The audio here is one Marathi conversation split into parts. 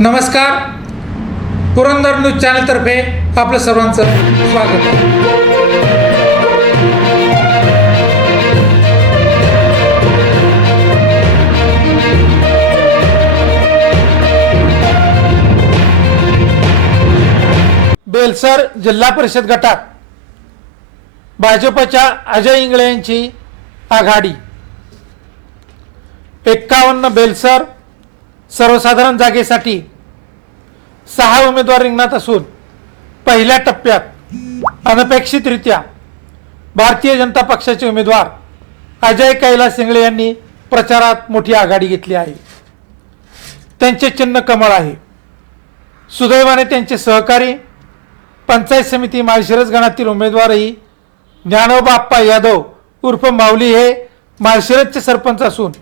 नमस्कार, पुरंदर न्यूज चॅनलतर्फे आपलं सर्वांचं स्वागत आहे. बेलसर जिल्हा परिषद गटात भाजपच्या अजय इंगळे यांची आघाडी. 51 बेलसर सर्वसाधारण जागेसाठी 6 उमेदवार रिंगणात असून पहिल्या टप्प्यात अनपेक्षितरित्या भारतीय जनता पक्षाचे उमेदवार अजय कैलास इंगळे यांनी प्रचारात मोठी आघाडी घेतली आहे. त्यांचे चिन्ह कमळ आहे. सुदैवाने त्यांचे सहकारी पंचायत समिती माळशिरस गणातील उमेदवारही ज्ञानोबा आप्पा यादव उर्फ माऊली हे माळशिरसचे सरपंच असून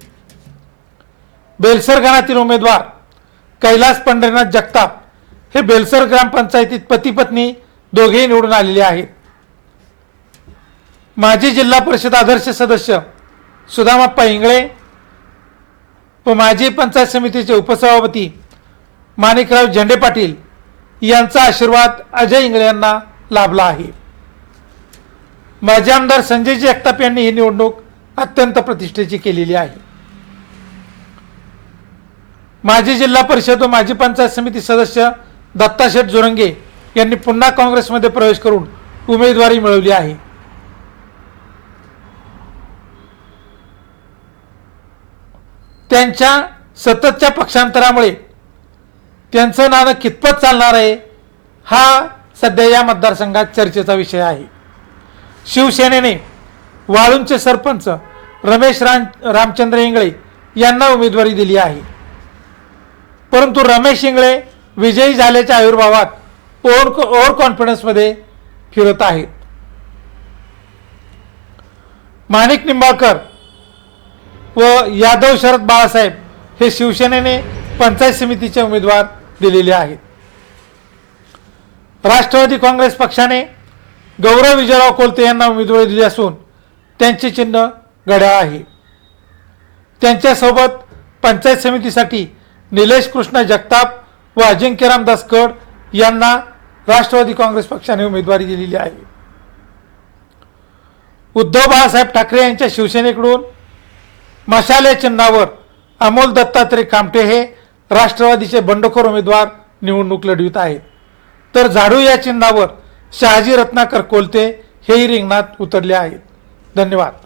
बेलसर गणातील उमेदवार कैलास पंढरीनाथ जगताप हे बेलसर ग्रामपंचायतीत पती पत्नी दोघेही निवडून आलेले आहेत. माजी जिल्हा परिषद आदर्श सदस्य सुदामाप्पा इंगळे व माजी पंचायत समितीचे उपसभापती माणिकराव झेंडे पाटील यांचा आशीर्वाद अजय इंगळे यांना लाभला आहे. माजी आमदार संजयजी जगताप यांनी ही निवडणूक अत्यंत प्रतिष्ठेची केलेली आहे. माजी जिल्हा परिषद व माजी पंचायत समिती सदस्य दत्ताशेठ जोरंगे यांनी पुन्हा काँग्रेसमध्ये प्रवेश करून उमेदवारी मिळवली आहे. त्यांच्या सततच्या पक्षांतरामुळे त्यांचं नाणं कितपत चालणार आहे हा सध्या या मतदारसंघात चर्चेचा विषय आहे. शिवसेनेने वाळूंचे सरपंच रमेश रामचंद्र इंगळे यांना उमेदवारी दिली आहे. परंतु रमेश इंगळे विजयी झाल्याच्या आविर्भावात ओव्हर कॉन्फिडन्समध्ये फिरत आहेत. माणिक निंबाळकर व यादव शरद बाळासाहेब हे शिवसेनेने पंचायत समितीचे उमेदवार दिलेले आहेत. राष्ट्रवादी काँग्रेस पक्षाने गौरव विजयराव कोलते यांना उमेदवारी दिली असून त्यांचे चिन्ह घड्याळ आहे. त्यांच्यासोबत पंचायत समितीसाठी निलेश कृष्ण जगताप व अजिंक्यराम दासकड यांना राष्ट्रवादी काँग्रेस पक्षाने उमेदवारी दिलेली आहे. उद्धव बाळासाहेब ठाकरे यांच्या शिवसेनेकडून मशाल या चिन्हावर अमोल दत्तात्रय कामटे हे राष्ट्रवादीचे बंडखोर उमेदवार निवडणूक लढवित आहेत. तर झाडू या चिन्हावर शहाजी रत्नाकर कोलते हेही रिंगणात उतरले आहेत. धन्यवाद.